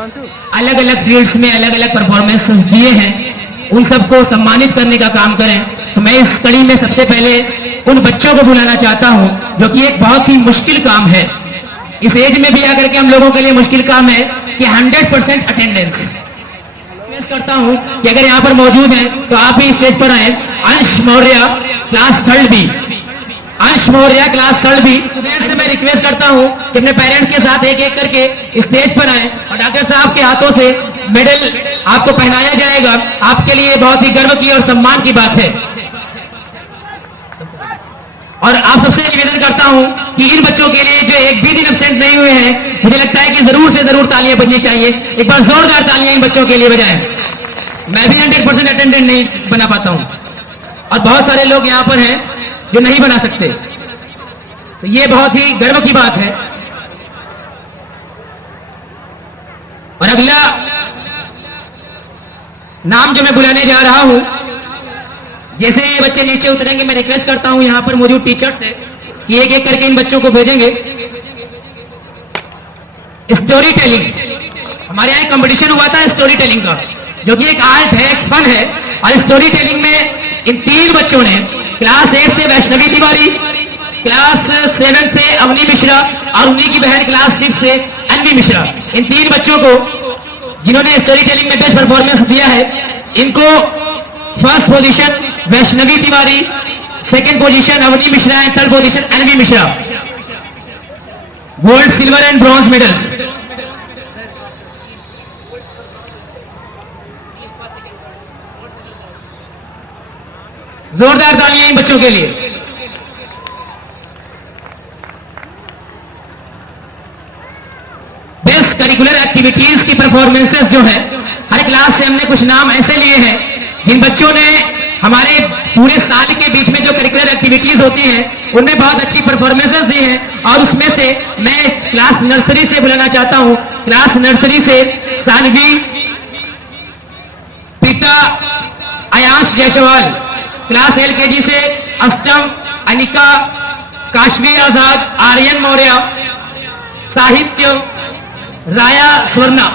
अलग अलग फील्ड्स में अलग अलग परफॉर्मेंस दिए हैं, उन सबको सम्मानित करने का काम करें। तो मैं इस कड़ी में सबसे पहले उन बच्चों को बुलाना चाहता हूं जो कि एक बहुत ही मुश्किल काम है, इस एज में भी आकर के हम लोगों के लिए मुश्किल काम है कि 100% अटेंडेंस। रिक्वेस्ट करता हूं कि अगर यहाँ पर मौजूद हैं तो आप भी स्टेज पर आए। अंश मौर्य क्लास 3rd बी, अंश Maurya class 3rd B. Student से मैं रिक्वेस्ट करता हूं कि अपने पेरेंट्स के साथ एक एक करके स्टेज पर आए और डॉक्टर साहब के हाथों से मेडल आपको पहनाया जाएगा। आपके लिए बहुत ही गर्व की और सम्मान की बात है। और आप सबसे निवेदन करता हूं कि इन बच्चों के लिए जो एक भी दिन एब्सेंट नहीं हुए हैं, मुझे लगता है कि जरूर से जरूर तालियां बजनी चाहिए। एक बार जोरदार तालियां इन बच्चों के लिए बजाएं। मैं भी 100% अटेंडेंट नहीं बना पाता हूं और बहुत सारे लोग यहां पर हैं जो नहीं बना सकते, तो ये बहुत ही गर्व की बात है। और अगला नाम जो मैं बुलाने जा रहा हूं, जैसे ये बच्चे नीचे उतरेंगे मैं रिक्वेस्ट करता हूं यहां पर मौजूद टीचर से कि एक एक करके इन बच्चों को भेजेंगे। स्टोरी टेलिंग, हमारे यहाँ कंपटीशन हुआ था स्टोरी टेलिंग का, जो कि एक आर्ट है, एक फन है। और स्टोरी टेलिंग में इन 3 बच्चों ने, क्लास 8 से वैष्णवी तिवारी, क्लास 7 से अवनी मिश्रा और उन्हीं की बहन क्लास 6 से अन्वी मिश्रा, इन 3 बच्चों को जिन्होंने स्टोरी टेलिंग में बेस्ट परफॉर्मेंस दिया है, इनको first position Vaishnavi Tiwari, second position Avni Mishra and third position Anvi Mishra, gold, silver and bronze medals. जोरदार तालियां इन बच्चों के लिए। बेस्ट करिकुलर एक्टिविटीज की परफॉर्मेंसेस जो है, हर क्लास से हमने कुछ नाम ऐसे लिए हैं जिन बच्चों ने हमारे पूरे साल के बीच में जो करिकुलर एक्टिविटीज होती हैं उनमें बहुत अच्छी परफॉर्मेंसेस दी हैं। और उसमें से मैं क्लास नर्सरी से बुलाना चाहता हूं, क्लास नर्सरी से सानवी, पिता आयांश जायसवाल, क्लास LKG से अष्टम अनिका, काशवी आजाद, आर्यन मौर्य, साहित्य राया Swarna.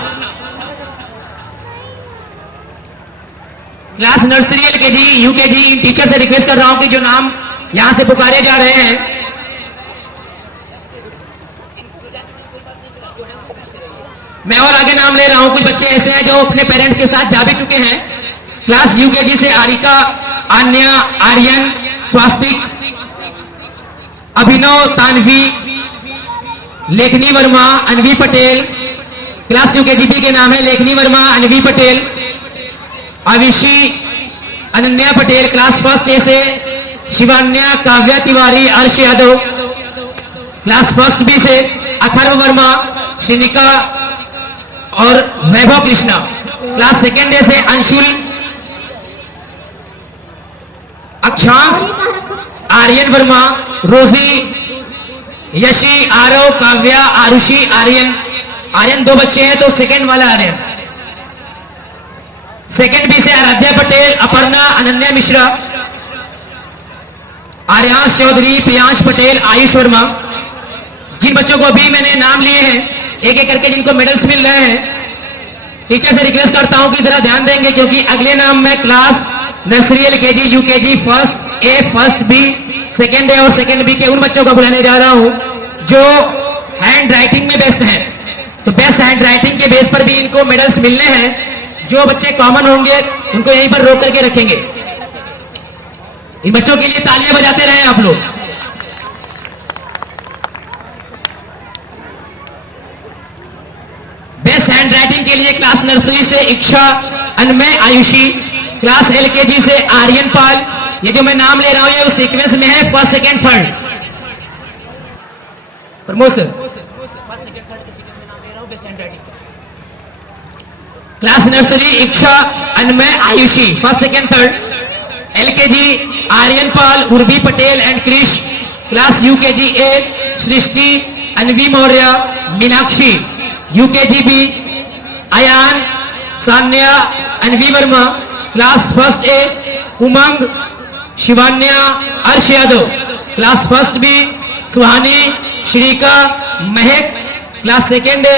Class nursery LKG UKG teacher से रिक्वेस्ट कर रहा हूं कि जो नाम यहां से पुकारे जा रहे हैं, मैं और आगे नाम ले रहा हूं। कुछ बच्चे ऐसे हैं जो अपने पेरेंट्स के साथ जा भी चुके हैं। क्लास UKG से आरिका, आन्या, आर्यन, स्वास्तिक, अभिनव, तानवी, लेखनी वर्मा, अनवी पटेल। क्लास UKG के नाम है लेखनी वर्मा, अनवी Patel, Avishi, Ananya Patel. Class first A से शिवान्या, काव्या तिवारी, अर्श यादव। क्लास फर्स्ट बी से अथर्व वर्मा, श्रीनिका और वैभव कृष्णा। क्लास सेकेंड ए से अंशुल, अक्षांश, आर्यन वर्मा, रोजी, यशी, आरव, काव्या, आरुषि, आर्यन। आर्यन 2 बच्चे हैं तो सेकेंड वाला आर्यन। सेकेंड बी से आराध्या पटेल, अपर्णा, अनन्या मिश्रा, आर्यांश चौधरी, प्रियांश पटेल, आयुष वर्मा। जिन बच्चों को अभी मैंने नाम लिए हैं एक एक करके जिनको मेडल्स मिल रहे हैं, टीचर से रिक्वेस्ट करता हूं कि जरा ध्यान देंगे, क्योंकि अगले नाम में class nursery LKG UKG first A, first B, second A और सेकेंड B के उन बच्चों को बुलाने जा रहा हूं जो हैंड राइटिंग में बेस्ट हैं। तो बेस्ट हैंड राइटिंग के बेस पर भी इनको मेडल्स मिलने हैं। जो बच्चे कॉमन होंगे उनको यहीं पर रोक करके रखेंगे। इन बच्चों के लिए तालियां बजाते रहे आप लोग। बेस्ट हैंड राइटिंग के लिए क्लास नर्सरी से इच्छा, अनमय, आयुषी। क्लास LKG से आर्यन पाल। ये जो मैं नाम ले रहा हूं ये उस सीक्वेंस में है, first second third promotion. Class nursery Ichha, Anmay, Aayushi, first second third. LKG Aryan Pal, Urvi Patel and Krish. Class UKG A Srishti, Anvi Maurya, Meenakshi. UKG B Ayaan, Saanya, Anvi Verma. Class first A Umang, Shivanya, Arsh Yadav. Class first B Suhani, Shrika, Mahak. Class second A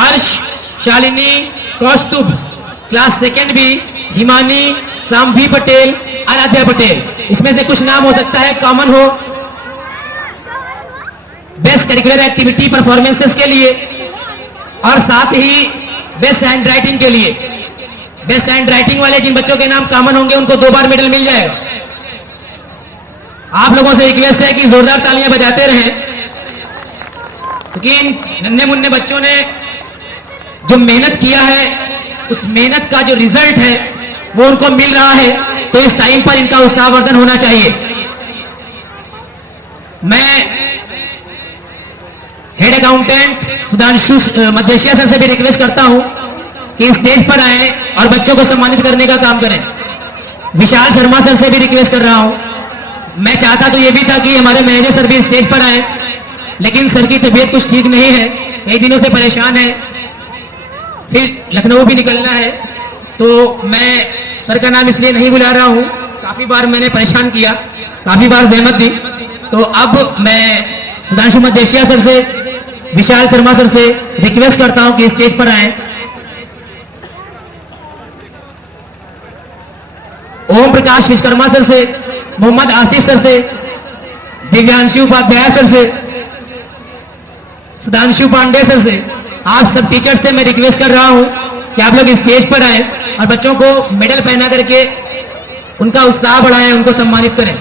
Arsh, Shalini Kaustubh, class second B Himani, Samvi Patel, Aaradhya Patel. इसमें से कुछ नाम हो सकता है कॉमन हो बेस्ट करिकुलर एक्टिविटी परफॉर्मेंसेस के लिए और साथ ही बेस्ट हैंड राइटिंग के लिए। बेस्ट हैंड राइटिंग वाले जिन बच्चों के नाम कॉमन होंगे उनको 2 बार मेडल मिल जाएगा। आप लोगों से रिक्वेस्ट है कि जोरदार तालियां बजाते रहें, क्योंकि इन नन्हे मुन्ने बच्चों ने जो मेहनत किया है उस मेहनत का जो रिजल्ट है वो उनको मिल रहा है, तो इस टाइम पर इनका उत्साहवर्धन होना चाहिए। मैं head accountant Sudhanshu Madeshiya sir से भी रिक्वेस्ट करता हूं कि स्टेज पर आए और बच्चों को सम्मानित करने का काम करें। विशाल शर्मा सर से भी रिक्वेस्ट कर रहा हूं। मैं चाहता तो ये भी था कि हमारे मैनेजर सर भी स्टेज पर आए, लेकिन सर की तबीयत कुछ ठीक नहीं है, कई दिनों से परेशान है, फिर लखनऊ भी निकलना है, तो मैं सर का नाम इसलिए नहीं बुला रहा हूं। काफी बार मैंने परेशान किया, काफी बार जहमत दी, तो अब मैं सुधांशु मदेशिया सर से, विशाल शर्मा सर से रिक्वेस्ट करता हूं कि स्टेज पर आए। ओम प्रकाश विश्वकर्मा सर से, मोहम्मद आसिफ सर से, दिव्यांशु उपाध्याय सर से, सुधांशु पांडे सर से, आप सब टीचर से मैं रिक्वेस्ट कर रहा हूं कि आप लोग स्टेज पर आए और बच्चों को मेडल पहना करके उनका उत्साह बढ़ाएं, उनको सम्मानित करें।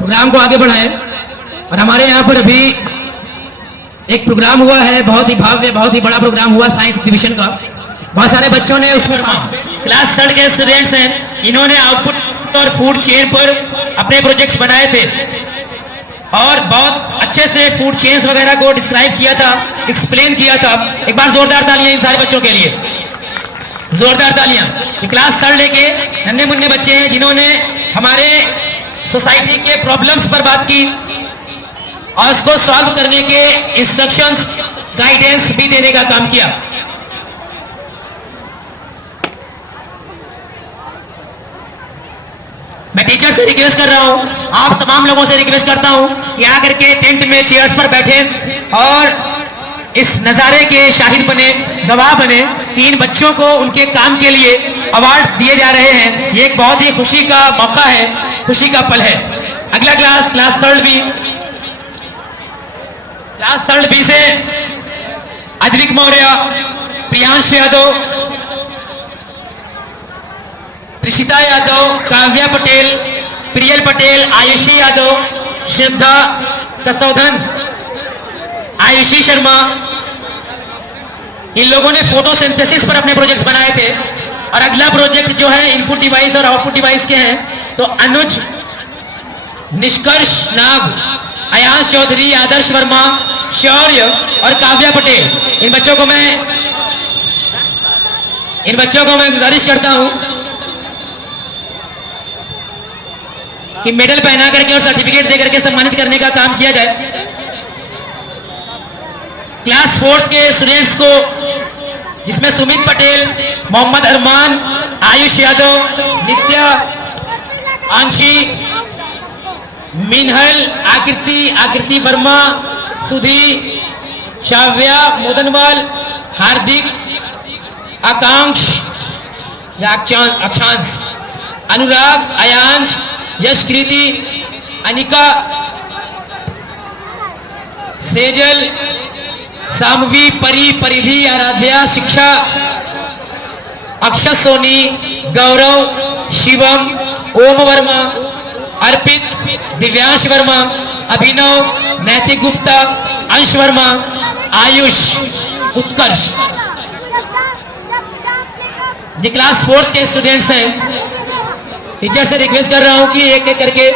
प्रोग्राम को आगे बढ़ाएं। और हमारे यहाँ पर अभी एक प्रोग्राम हुआ है, बहुत ही भव्य, बहुत ही बड़ा प्रोग्राम हुआ साइंस डिवीजन का। बहुत सारे बच्चों ने उसमें क्लास 3 के स्टूडेंट्स हैं, इन्होंने आउटपुट और फूड चेन पर अपने प्रोजेक्ट्स बनाए थे और बहुत अच्छे से फूड चेन्स वगैरह को डिस्क्राइब किया था, एक्सप्लेन किया था। एक बार जोरदार तालियां इन सारे बच्चों के लिए, जोरदार तालियां। ये क्लास 3 के नन्हे मुन्ने बच्चे हैं जिन्होंने हमारे सोसाइटी के प्रॉब्लम्स पर बात की और उसको सॉल्व करने के इंस्ट्रक्शंस, गाइडेंस भी देने का काम किया। मैं टीचर से रिक्वेस्ट कर रहा हूं, आप तमाम लोगों से रिक्वेस्ट करता हूं कि आकर के टेंट में चेयर्स पर बैठे और इस नजारे के शाहिद बने, गवाह बने कि इन बच्चों को उनके काम के लिए अवार्ड दिए जा रहे हैं। ये एक बहुत ही खुशी का मौका है, खुशी का पल है। अगला क्लास 3 बी, क्लास 3 बी से अद्विक मौर्य, प्रियांश यादव, ऋषिता यादव, काव्या पटेल, प्रियल पटेल, आयुषी यादव, श्रद्धा कसौधन, आयुषी शर्मा, इन लोगों ने फोटोसिंथेसिस पर अपने प्रोजेक्ट्स बनाए थे। और अगला प्रोजेक्ट जो है इनपुट डिवाइस और आउटपुट डिवाइस के हैं, तो अनुज, निष्कर्ष नाग, अयांश चौधरी, आदर्श वर्मा, शौर्य और काव्या पटेल, इन बच्चों को मैं गुजारिश करता हूं कि मेडल पहना करके और सर्टिफिकेट दे करके सम्मानित करने का काम किया जाए। क्लास 4 के स्टूडेंट्स को, जिसमें सुमित पटेल, मोहम्मद अरमान, आयुष यादव, नित्या, आंशी, मिनहल, आकृति वर्मा, सुधी, शाव्या, मोदनवाल, हार्दिक, आकांक्ष या अक्षांश, अनुराग, अयांश, यशकृति, अनिका, सेजल, सामवी, परी, परिधि, आराध्या, शिक्षा, अक्षत सोनी, गौरव, शिवम, ओम वर्मा, अर्पित, दिव्यांश वर्मा, अभिनव, नैतिक गुप्ता, अंश वर्मा, आयुष, उत्कर्ष। ये क्लास 4th के स्टूडेंट्स हैं। टीचर से रिक्वेस्ट कर रहा हूं कि एक एक करके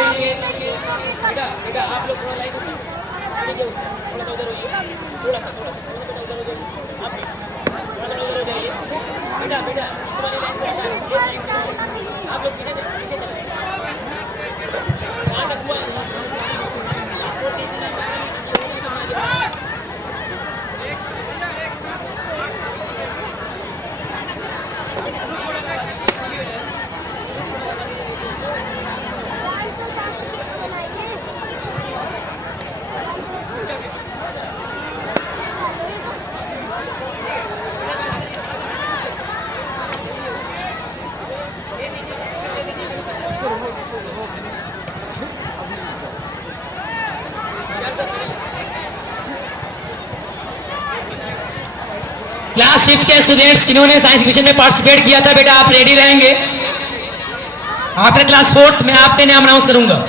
क्लास 5th के स्टूडेंट्स जिन्होंने साइंस डिवीजन में पार्टिसिपेट किया था, बेटा आप रेडी रहेंगे। आफ्टर क्लास 4th मैं आपके नाम अनाउंस करूंगा।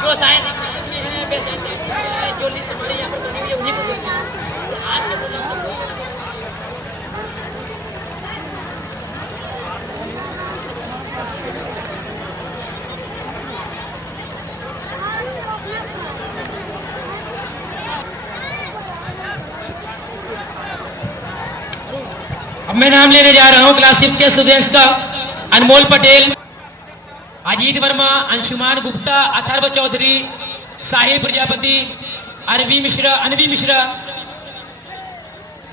जो साइंस एग्जीबिशन में है, बेस्ट एंटरटेनमेंट है, जो लिस्ट हमारे यहाँ पर बनी हुई है उन्हीं को देंगे। और आज के प्रोग्राम को अब मैं नाम लेने जा रहा हूँ क्लास 5 के स्टूडेंट्स का। अनमोल पटेल, अजीत वर्मा, अंशुमान गुप्ता, अथर्व चौधरी, साहिल प्रजापति, अनवी मिश्रा,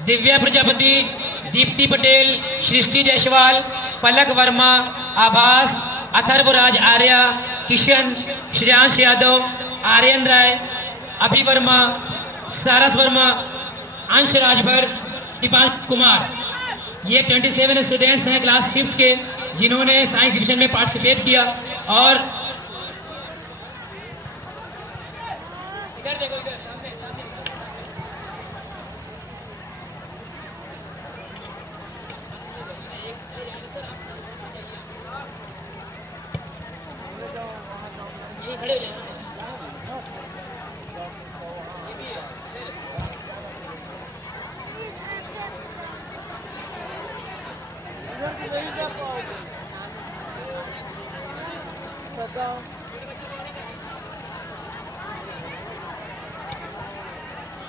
दिव्या प्रजापति, दीप्ति पटेल, सृष्टि जायसवाल, पलक वर्मा, आभास, अथर्व राज आर्या, किशन, श्रेयांश यादव, आर्यन राय, अभि वर्मा, सारस वर्मा, अंश राजभर, दीपांक कुमार। ये 27 स्टूडेंट्स हैं क्लास 5 के जिन्होंने साइंस डिवीजन में पार्टिसिपेट किया। और इधर देखो, इधर सामने ये खड़े हो जाए।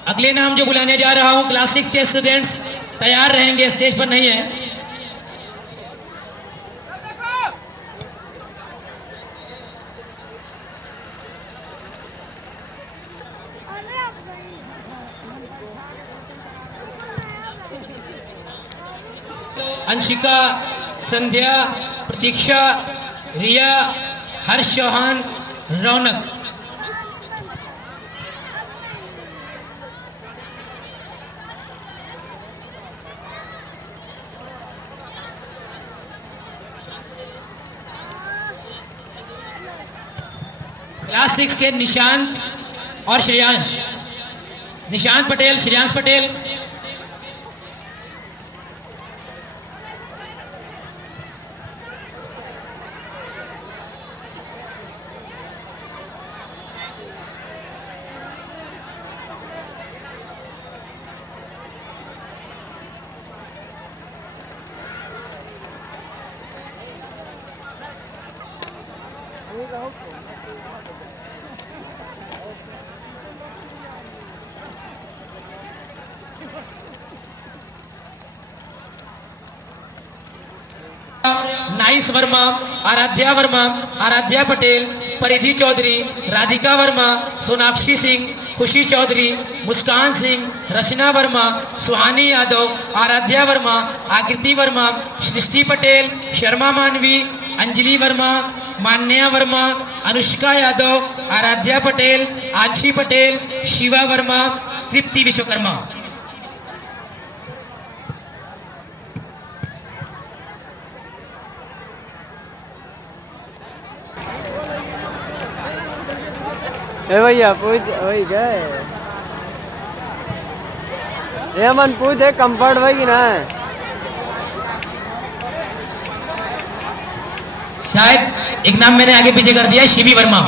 अगले नाम जो बुलाने जा रहा हूं, क्लास 6 के स्टूडेंट्स तैयार रहेंगे, स्टेज पर नहीं है। अंशिका, संध्या, प्रतीक्षा, रिया, हर्ष चौहान, रौनक। क्लास 6 के निशांत और श्रेयांश, निशांत पटेल, श्रेयांश पटेल। नाइस वर्मा, आराध्या वर्मा, आराध्या पटेल, परिधि चौधरी, राधिका वर्मा, सोनाक्षी सिंह, खुशी चौधरी, मुस्कान सिंह, रचना वर्मा, सुहानी यादव, आराध्या वर्मा, आकृति वर्मा, सृष्टि पटेल, शर्मा मानवी, अंजलि वर्मा, मान्या वर्मा, अनुष्का यादव, आराध्या पटेल, आंशी पटेल, शिवा वर्मा, तृप्ति विश्वकर्मा। ए भैया पूछ वही गए ये मन पूछ है कंफर्ट भाई ना शायद एक नाम मैंने आगे पीछे कर दिया, शिवी वर्मा।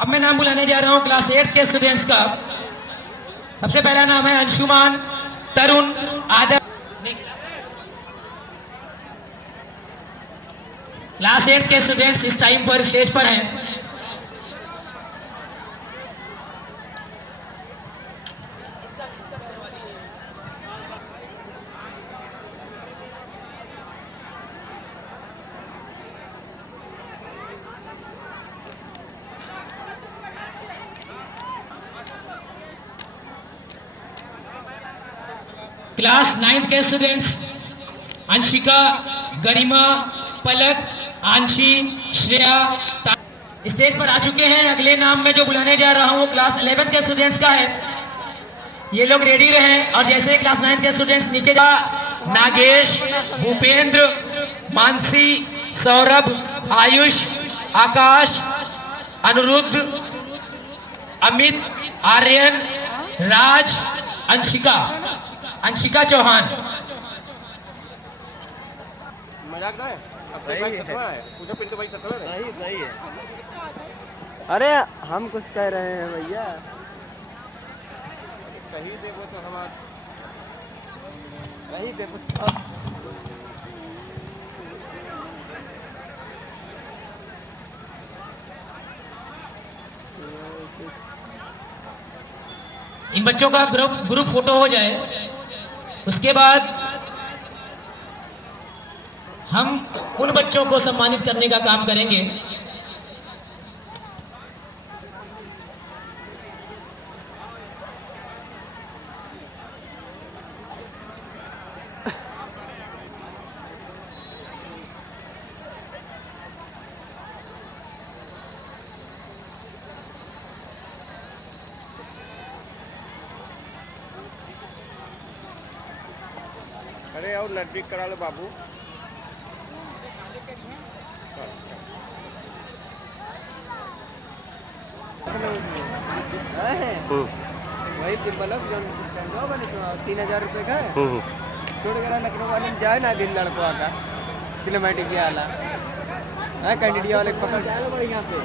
अब मैं नाम बुलाने जा रहा हूं क्लास 8 के स्टूडेंट्स का। सबसे पहला नाम है अंशुमान तरुण आदर। क्लास 8 के स्टूडेंट्स इस टाइम पर स्टेज पर हैं। क्लास 9 के स्टूडेंट्स अंशिका, गरिमा, पलक, आंशी, श्रेया स्टेज पर आ चुके हैं। अगले नाम में जो बुलाने जा रहा हूं वो क्लास 11 के स्टूडेंट्स का है। ये लोग रेडी रहें और जैसे क्लास 9 के स्टूडेंट्स नीचे जा, नागेश, भूपेंद्र, मानसी, सौरभ, आयुष, आकाश, अनुरुद्ध, अमित, आर्यन, राज, अंशिका चौहान। मजाक है सही है। अरे हम कुछ कह रहे हैं भैया, सही देखो तो हम सही देखो। इन बच्चों का ग्रुप फोटो हो जाए, उसके बाद हम उन बच्चों को सम्मानित करने का काम करेंगे। अरे और नजदीक करा लो बाबू। वही बल्ब जो जाओ बने तो 3000 रुपये का है छोड़ कर लखनऊ वाले में जाए ना दिन लड़को आका सिनेमेटिक वाला है कैंडिडिया वाले को पकड़ जाए बढ़िया पे